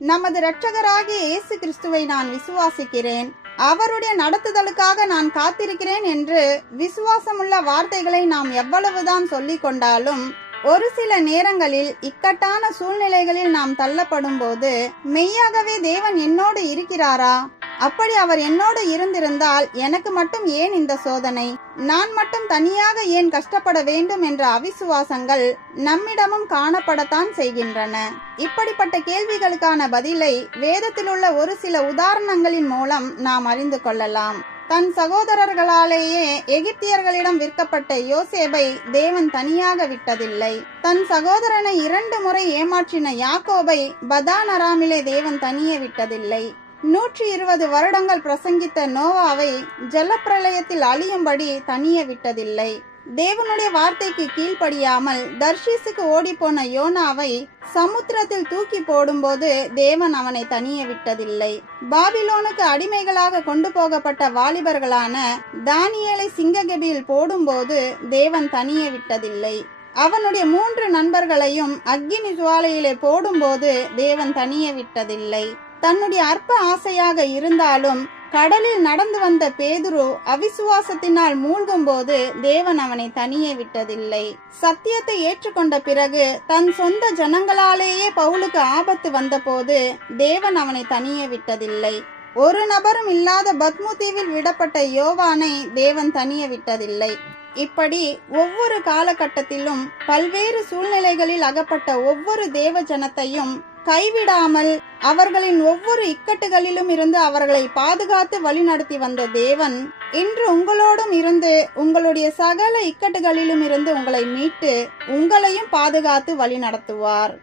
நமது இரட்சகராகிய இயேசு கிறிஸ்துவை நான் விசுவாசிக்கிறேன். அவருடைய நடத்துதலுக்காக நான் காத்திருக்கிறேன் என்று விசுவாசமுள்ள வார்த்தைகளை நாம் எவ்வளவுதான் சொல்லிக் கொண்டாலும் ஒரு சில நேரங்களில் இக்கட்டான சூழ்நிலைகளில் நாம் தள்ளப்படும் போது மெய்யாகவே தேவன் என்னோடு இருக்கிறாரா? அப்படி அவர் என்னோடு இருந்திருந்தால் எனக்கு மட்டும் ஏன் இந்த சோதனை? நான் மட்டும் தனியாக ஏன் கஷ்டப்பட வேண்டும் என்ற அவிசுவாசங்கள் நம்மிடமும் காணப்படத்தான் செய்கின்றன. இப்படிப்பட்ட கேள்விகளுக்கான பதிலை வேதத்தில் உள்ள ஒரு சில உதாரணங்களின் மூலம் நாம் அறிந்து கொள்ளலாம். தன் சகோதரர்களாலேயே எகிப்தியர்களிடம் விற்கப்பட்ட யோசேபை தேவன் தனியாக விட்டதில்லை. தன் சகோதரனை இரண்டு முறை ஏமாற்றின யாக்கோபை பதானராமிலே தேவன் தனியே விட்டதில்லை. நூற்றி இருபது வருடங்கள் பிரசங்கித்த நோவாவை ஜலப்பிரளயத்தில் அழியும்படி தனிய விட்டதில்லை. தேவனுடைய வார்த்தைக்கு கீழ்ப்படியாமல் தர்ஷீசுக்கு ஓடிப்போன யோனாவை சமுத்திரத்தில் தூக்கி போடும்போது தேவன் அவனை தனிய விட்டதில்லை. பாபிலோனுக்கு அடிமைகளாக கொண்டு போகப்பட்ட வாலிபர்களான தானியலை சிங்ககபியில் போடும்போது தேவன் தனிய விட்டதில்லை. அவனுடைய மூன்று நண்பர்களையும் அக்னி ஜுவாலையிலே போடும்போது தேவன் தனிய விட்டதில்லை. தன்னுடைய அற்ப ஆசையாக இருந்தாலும் கடலில் நடந்து வந்த பேதுரு அவிசுவாசத்தினால் மூழ்கும் போது தேவன் அவனை தனியே விட்டதில்லை. சத்தியத்தை ஏற்றுக்கொண்ட பிறகு தன் சொந்த ஜனங்களாலேயே பவுலுக்கு ஆபத்து வந்தபோது தேவன் அவனை தனியே விட்டதில்லை. ஒரு நபரும் இல்லாத பத்மு தீவில் விடப்பட்ட யோவானை தேவன் தனியே விட்டதில்லை. இப்படி ஒவ்வொரு காலகட்டத்திலும் பல்வேறு சூழ்நிலைகளில் அகப்பட்ட ஒவ்வொரு தேவ ஜனத்தையும் கைவிடாமல் அவர்களின் ஒவ்வொரு இக்கட்டுகளிலும் இருந்து அவர்களை பாதுகாத்து வழிநடத்தி வந்த தேவன் இன்று உங்களோடும் இருந்து உங்களுடைய சகல இக்கட்டுகளிலும் இருந்து உங்களை மீட்டு உங்களையும் பாதுகாத்து வழிநடத்துவார்.